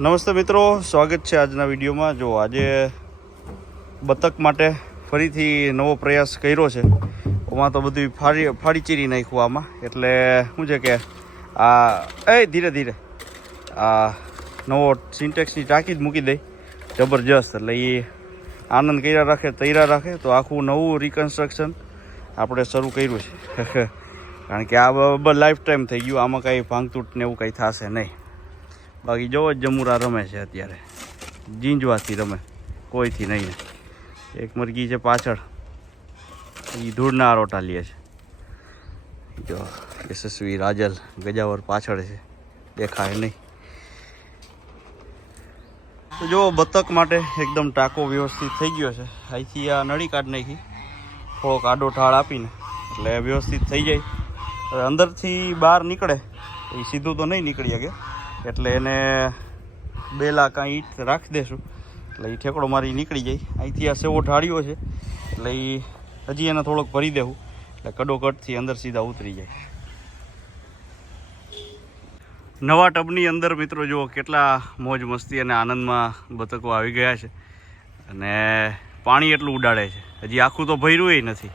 નમસ્તે મિત્રો, સ્વાગત છે આજના વિડીયોમાં. જો આજે બતક માટે ફરીથી નવો પ્રયાસ કર્યો છે, આમાં તો બધું ફાડી ફાડી ચીરી નાખ્યું આમાં. એટલે શું છે કે આ, એ ધીરે ધીરે, આ નવો સિન્ટેક્સની ટાંકી જ મૂકી દઈ. જબરજસ્ત, એટલે એ આનંદ કર્યા રાખે, તૈયાર રાખે. તો આખું નવું રિકન્સ્ટ્રક્શન આપણે શરૂ કર્યું છે. કારણ કે આ લાઈફ ટાઈમ થઈ ગયું. આમાં કાંઈ ભાંગતૂટ ને એવું કંઈ થશે નહીં. બાકી જોવો જમુરા રમે છે અત્યારે. જીંજવાથી રમે. કોઈથી નહીં એક મરઘી છે પાછળ. એ ધૂળના આરોટા લે છે. જો, યશસ્વી રાજલ ગજાવર પાછળ છે. દેખાય નહીં. તો જો બતક માટે એકદમ ટાંકો વ્યવસ્થિત થઈ ગયો છે. અહીંથી આ નળી કાઢ નાખી. થોડોક આડો ઠાળ આપીને. એટલે વ્યવસ્થિત થઈ જાય. અંદરથી બહાર નીકળે. એ સીધું તો નહીં નીકળી શકે. એટલે એને બેલા કાંઈ ઈટ રાખી દેશું. એટલે એ ઠેકડો મારી નીકળી જાય. અહીંથી આ સેવો ઢાળ્યો છે. એટલે એ હજી એને થોડોક ભરી દેવું. એટલે કડોકટથી અંદર સીધા ઉતરી જાય. નવા ટબની અંદર મિત્રો જુઓ કેટલા મોજ મસ્તી અને આનંદમાં બતકો આવી ગયા છે. અને પાણી એટલું ઉડાડે છે. હજી આખું તો ભર્યું નથી.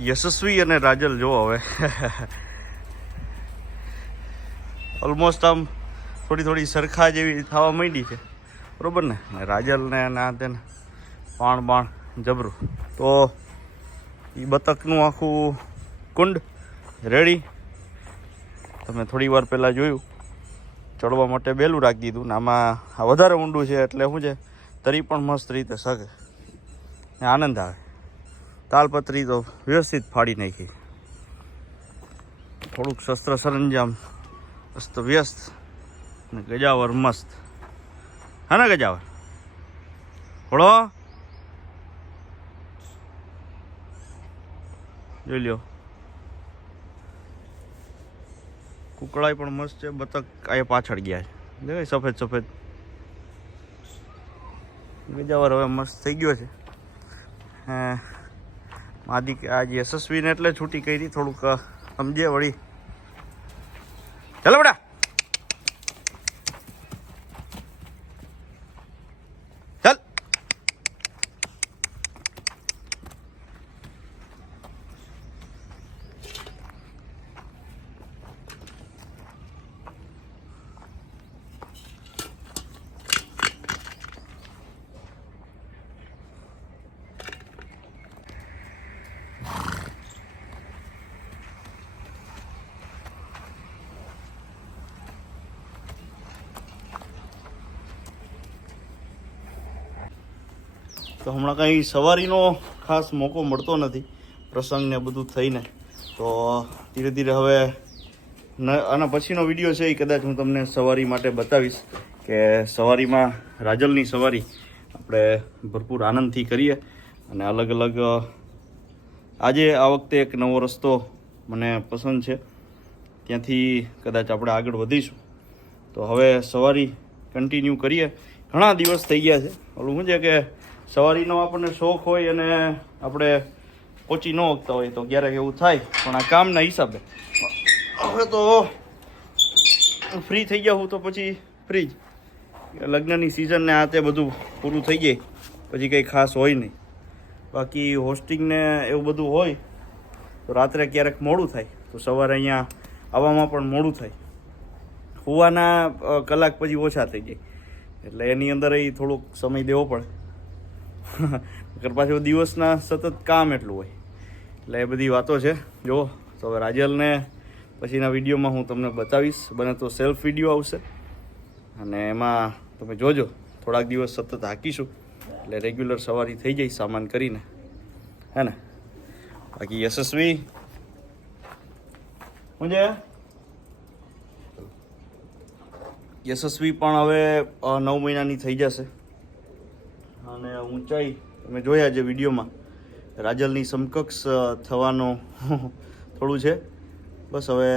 યશસ્વી અને રાજલ, જો હવે. ઓલમોસ્ટ આમ થોડી થોડી સરખા જેવી થવા માંડી છે. બરોબર ને? રાજલને રાજલ ના તેને પાણ બાણ જબરું. તો એ બતકનું આખું કુંડ રેડી. તમે થોડી વાર પહેલાં જોયું. ચડવા માટે બેલું રાખી દીધું ને આમાં વધારે ઊંડું છે એટલે શું છે? તરી પણ મસ્ત રીતે શકે. આનંદ આવે. તાલપત્રી તો વ્યવસ્થિત ફાડી નાખી. થોડુંક શસ્ત્ર સરંજામ. અસ્ત વ્યસ્ત ને ગજાવર મસ્ત. હા ને ગજાવર? થોડો જોઈ લ્યો. કુકડાઈ પણ મસ્ત છે, બતક આ પાછળ ગયા છે. દેખાય સફેદ સફેદ. ગજાવર હવે મસ્ત થઈ ગયો છે. હે. માદી આજ યશસ્વીને એટલે છૂટી કરી થોડુંક સમજે વળી. ચાલો બેટા ચાલ તો હમણાં કંઈ સવારીનો ખાસ મોકો મળતો નથી, પ્રસંગને બધું થઈને. તો ધીરે ધીરે હવે આના પછીનો વીડિયો છે એ કદાચ હું તમને સવારી માટે બતાવીશ કે સવારીમાં, રાજલની સવારી આપણે ભરપૂર આનંદથી કરીએ અને અલગ અલગ, આજે આ વખતે એક નવો રસ્તો મને પસંદ છે. ત્યાંથી કદાચ આપણે આગળ વધીશું. તો હવે સવારી કન્ટિન્યુ કરીએ. ઘણા દિવસ થઈ ગયા છે. ઓલું શું છે કે સવારીનો આપણને શોખ હોય અને આપણે પહોંચી ન શકતા હોય તો ક્યારેક એવું થાય, પણ આ કામના હિસાબે. હવે તો ફ્રી થઈ ગયા હું તો પછી ફ્રી જ. લગ્નની સિઝનને આ તે બધું પૂરું થઈ જાય પછી કંઈ ખાસ હોય નહીં. બાકી હોસ્ટિંગને એવું બધું હોય, તો રાત્રે ક્યારેક મોડું થાય, તો સવારે અહીંયા આવવામાં પણ મોડું થાય. હોવાના કલાક પછી ઓછા થઈ જાય. એટલે એની અંદર એ થોડોક સમય દેવો પડે. પાછું દિવસના સતત કામ એટલું હોય. એટલે એ બધી વાતો છે. જો, તો હવે રાજલને પછીના વિડીયોમાં હું તમને બતાવીશ. બને તો સેલ્ફ વીડિયો આવશે. અને એમાં તમે જોજો, થોડાક દિવસ સતત હાકીશું. એટલે રેગ્યુલર સવારી થઈ જાય સામાન કરીને. હે ને? બાકી યશસ્વી. છે યશસ્વી પણ હવે નવ મહિનાની થઈ જશે. અને ઊંચાઈ તમે જોયા જે વિડીયોમાં, રાજલની સમકક્ષ થવાનો થોડું છે. બસ હવે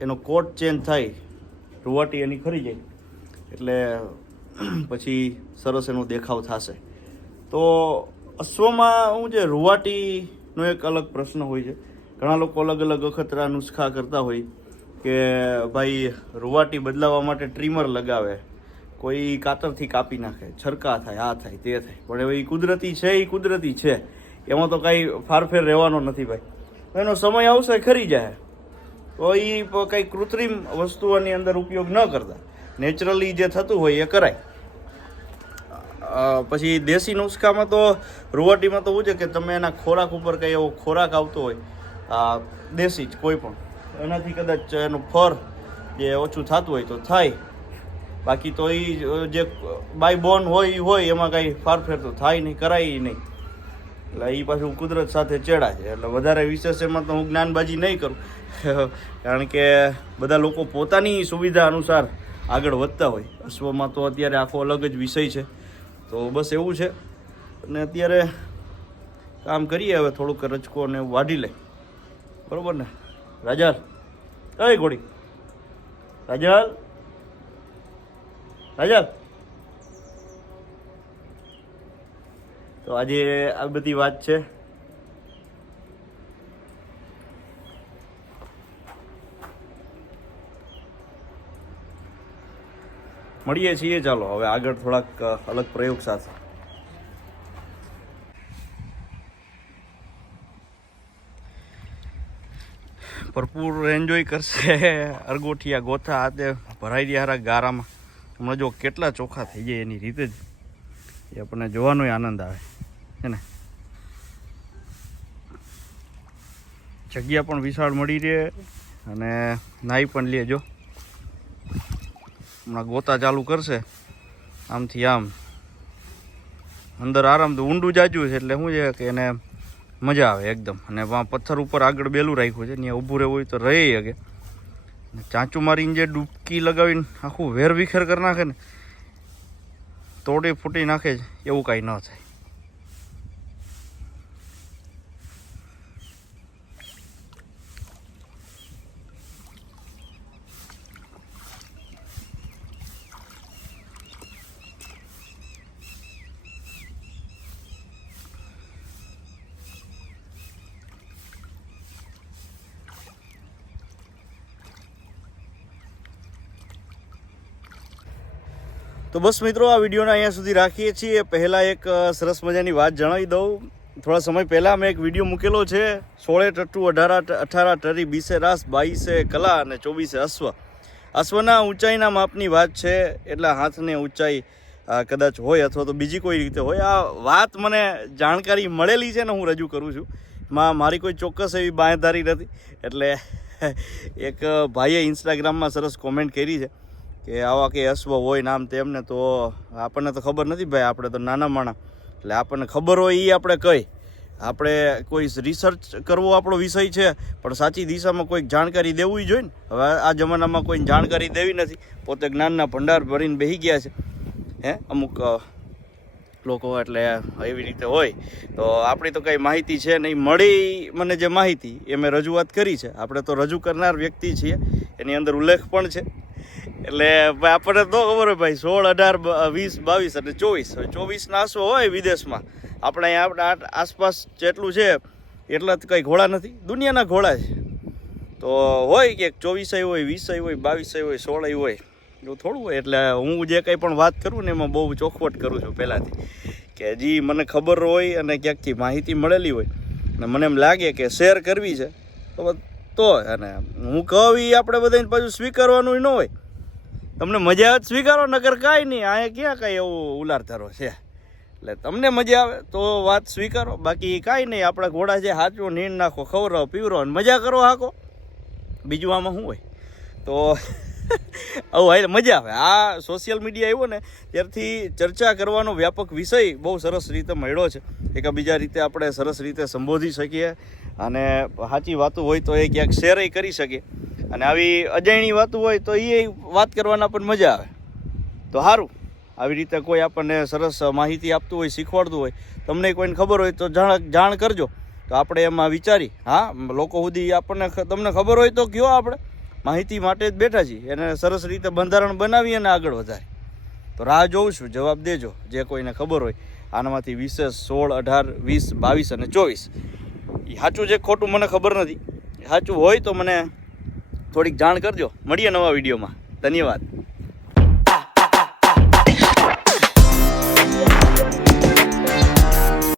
એનો કોટ ચેન્જ થાય, રૂવાટી એની ખરી જાય, એટલે પછી સરસ એનો દેખાવ થશે. તો અશ્વમાં હું જે રૂવાટીનો એક અલગ પ્રશ્ન હોય છે. ઘણા લોકો અલગ અલગ અખતરા નુસ્ખા કરતા હોય કે ભાઈ રૂવાટી બદલાવવા માટે ટ્રીમર લગાવે. કોઈ કાતરથી કાપી નાખે, છરકા થાય, આ થાય, તે થાય. પણ હવે એ કુદરતી છે એ કુદરતી છે. એમાં તો કાંઈ ફારફેર રહેવાનો નથી ભાઈ. એનો સમય આવશે, ખરી જાય. તો એ કંઈ કૃત્રિમ વસ્તુઓની અંદર ઉપયોગ ન કરતા. નેચરલી જે થતું હોય, એ કરાય. પછી દેશી નુસ્ખામાં તો, રૂવાટીમાં તો એવું છે કે તમે એના ખોરાક ઉપર કંઈ એવો ખોરાક આવતો હોય દેશી જ, કોઈ પણ. એનાથી કદાચ એનું ફર જે ઓછું થતું હોય તો થાય. બાકી તો એ જે બાય બોર્ન હોય એ હોય, એમાં કાંઈ ફારફેર તો થાય નહીં, કરાય નહીં. એટલે એ પાછું કુદરત સાથે ચેડા છે. એટલે વધારે વિશેષ એમાં તો હું જ્ઞાનબાજી નહીં કરું. કારણ કે બધા લોકો પોતાની સુવિધા અનુસાર આગળ વધતા હોય. અશ્વમાં તો અત્યારે આખો અલગ જ વિષય છે. તો બસ એવું છે. અને અત્યારે કામ કરીએ હવે થોડુંક રચકો ને એવું વાઢી લે બરાબર ને? રાજાલ. કઈ ઘોડી રાજાલ. રાજાલ તો આજે આ બધી વાત છે. મળીએ છીએ, ચાલો, હવે આગળ થોડાક અલગ પ્રયોગ સાથે. ભરપૂર એન્જોય કરશે અરગોઠિયા ગોથા હાથે ભરાઈ રહ્યા ગારામાં. હમણાં જો કેટલા ચોખ્ખા થઈ જાય એની રીતે જ એ આપણને જોવાનો આનંદ આવે છે ને? જગ્યા પણ વિશાળ મળી રહે અને નાઈ પણ લેજો હમણાં ગોતા ચાલુ કરશે. આમથી આમ અંદર આરામ તો ઊંડું જાજુ છે એટલે શું છે કે એને મજા આવે એકદમ. અને પથ્થર ઉપર આગળ બેલું રાખ્યું છે ત્યાં ઊભું રહેવું હોય તો રહી શકે ચાંચું મારીને જે ડૂબકી લગાવીને આખું વેર વિખેર કરી નાખે ને, તોડી ફૂટી નાખે જ એવું કાંઈ ન થાય. તો બસ મિત્રો, આ વિડીયોને અહીંયા સુધી રાખીએ છીએ. પહેલાં એક સરસ મજાની વાત જણાવી દઉં. થોડા સમય પહેલાં મેં એક વીડિયો મૂકેલો છે. સોળે ટટ્ટુ, અઢારા અઠારા ટરી, બીસે રાસ બાવીસે કલા અને ચોવીસે અશ્વ. અશ્વના ઊંચાઈના માપની વાત છે, એટલા હાથને ઊંચાઈ કદાચ હોય અથવા તો બીજી કોઈ રીતે હોય. આ વાત મને જાણકારી મળેલી છે ને હું રજૂ કરું છું. માં, મારી કોઈ ચોક્કસ એવી બાંયધારી નથી. એટલે એક ભાઈએ ઇન્સ્ટાગ્રામમાં સરસ કોમેન્ટ કરી છે. કે આવા કંઈ અશ્વ હોય નામ તેમને તો આપણને તો ખબર નથી ભાઈ, આપણે તો નાના માણા એટલે આપણને ખબર હોય એ આપણે કહી આપણે કોઈ રિસર્ચ કરવો આપણો વિષય છે, પણ સાચી દિશામાં કોઈક જાણકારી દેવું જોઈએ ને હવે આ જમાનામાં કોઈ જાણકારી દેવી નથી. પોતે જ્ઞાનના ભંડાર ભરીને બેસી ગયા છે. હે? અમુક લોકો એટલે એવી રીતે હોય. તો આપણી તો કંઈ માહિતી છે નહીં. મળી મને જે માહિતી એ મેં રજૂઆત કરી છે. આપણે તો રજૂ કરનાર વ્યક્તિ છીએ. એની અંદર ઉલ્લેખ પણ છે. એટલે આપણને તો ખબર હોય ભાઈ, સોળ, અઢાર વીસ, બાવીસ અને ચોવીસ. ચોવીસના આસવો હોય વિદેશમાં. આપણે અહીંયા આપણે આસપાસ જેટલું છે, એટલા જ કંઈ ઘોડા નથી. દુનિયાના ઘોડા છે. તો હોય કે ચોવીસે હોય, વીસે હોય, બાવીસે હોય, સોળે હોય, એવું થોડું હોય. એટલે હું જે કંઈ પણ વાત કરું ને એમાં બહુ ચોખવટ કરું છું પહેલાંથી. કે હજી મને ખબર હોય અને ક્યાંકથી માહિતી મળેલી હોય અને મને એમ લાગે કે શેર કરવી છે, તો તો અને હું કહું એ આપણે બધાને પાછું સ્વીકારવાનું ન હોય. તમને મજા આવે સ્વીકારો નગર કાંઈ નહીં. અહીંયા ક્યાં કાંઈ એવું ઉલારધારો છે? એટલે તમને મજા આવે તો વાત સ્વીકારો. બાકી કાંઈ નહીં, આપણા ઘોડા છે હાચવો, નીણ નાખો ખવરાવો પીવરો અને મજા કરો હાકો. બીજું આમાં શું હોય? તો આવું હાલ મજા આવે. આ સોશિયલ મીડિયા આવ્યો ને, ત્યારથી ચર્ચા કરવાનો વ્યાપક વિષય બહુ સરસ રીતે મળ્યો છે. એકબીજા રીતે આપણે સરસ રીતે સંબોધી શકીએ અને સાચી વાતો હોય તો એ ક્યાંક શેર કરી શકીએ. અને આવી અજાણી વાતો હોય તો એ વાત કરવાના પણ મજા આવે. તો સારું આવી રીતે કોઈ આપણને સરસ માહિતી આપતું હોય, શીખવાડતું હોય, તમને કોઈને ખબર હોય તો જાણ જાણ કરજો. તો આપણે એમાં વિચારી, હા, લોકો સુધી આપણને તમને ખબર હોય તો કયો આપણે? માહિતી માટે જ બેઠા છીએ. એને સરસ રીતે બંધારણ બનાવી અને આગળ વધારે. તો રાહ જોઉં છું. જવાબ દેજો. જે કોઈને ખબર હોય, આનામાંથી વિશેષ સોળ, અઢાર, વીસ, બાવીસ અને ચોવીસ. એ સાચું છે ખોટું મને ખબર નથી. સાચું હોય તો મને થોડીક જાણ કરજો. મળીએ નવા વિડીયોમાં. ધન્યવાદ.